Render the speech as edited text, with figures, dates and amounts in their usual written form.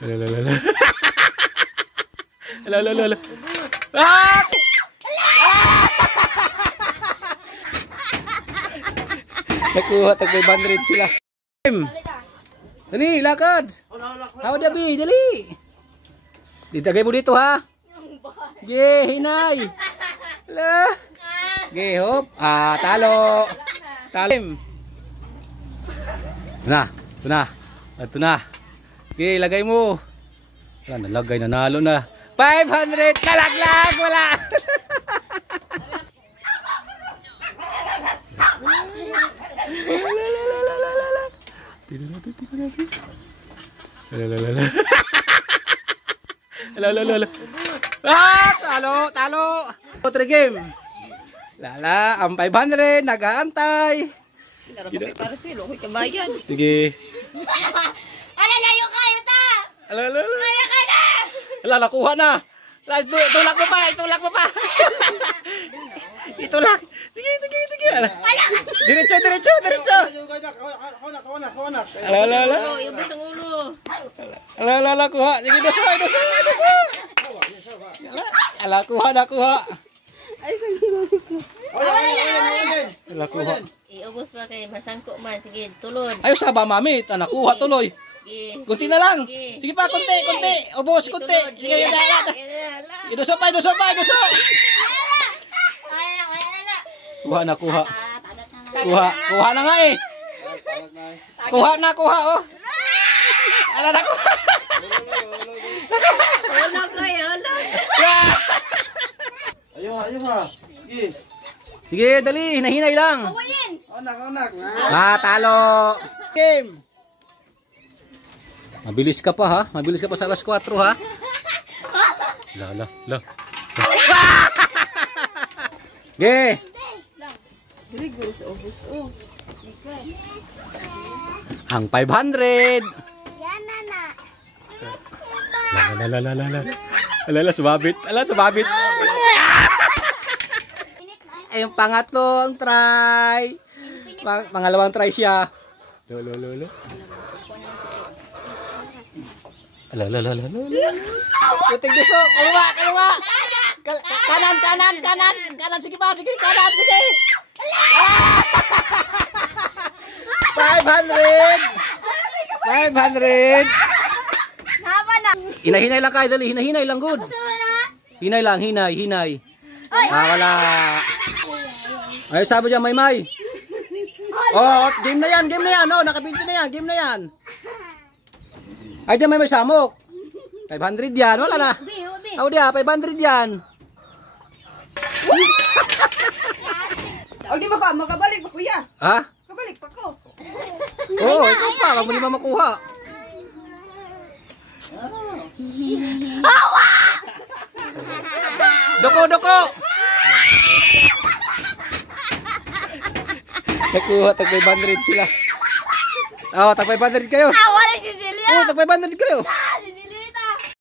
Ala. Ala. Ah! Nakuha tag 500 sila. Dali, lakad. Hawa dabi, dali. Ditagay mo dito ha. Sige, hinay. Ala. Sige, hop. Ah, talo. Talim. Ito na. Okay, lagay mo. Wala, nalagay, nanalo na. 500! Kalaglag! Wala! Tira natin. Lala. Ah! Talo! Otro game. Lala, ang 500, nag-aantay. Para sila, okay kabayan. Sige. Layo kayo ta! Ala. Kaya ka na! Ala, nakuha na. Itulak mo pa. Itulak. Sige. Ala. Diretso. Ala. Yung basang ulo. Ala, kuha. Sige, doso. Ala, kuha. Ay, sabi ko. Ala, kuha. Iubos pa kayo, masangko man. Sige, tulod. Ayaw saba, mami. Nakuha tuloy. Sige. Kunti na lang. Sige pa, kunti. Ubos, kunti. Sige, dala. Iduso pa. Kuha na. Kuha na nga eh. Kuha oh. Ala na kuha. Wala kayo, wala. Ayo ha. Sige, dali. Hinahinay lang. Anak. Talo. Game. Mabilis ka pa ha. Mabilis ka pa sa alas 4 ha. La. Ge. Dili guro sa ubos oh. Ang 500. Yan na. Ala, sumabit. Ay, yung pangatlong try. Pangalawang try siya. Lolo. Ala. Puting gusto. Kaluwa. Kanan. Sige pa. Kanan. 500. Napa na. Hinahinay lang kayo, dali. Hinahinay lang, good. Hinay lang. Wala. Ay, sabi dyan, May. Oh, game na yan. Oh, nakabinti na yan. Game na yan. Ay, dyan, May samok. 500 yan. Wala na. Aw, diya, 500 yan. O di makabalik pa kuya. Ha? Kabalik pa ko. Oo, ikaw pa. Wag mo naman makuha. Doko. Nakuha, tag 500 sila. Oh, tag 500 kayo. Wala si Celia. Oh, tag 500 kayo.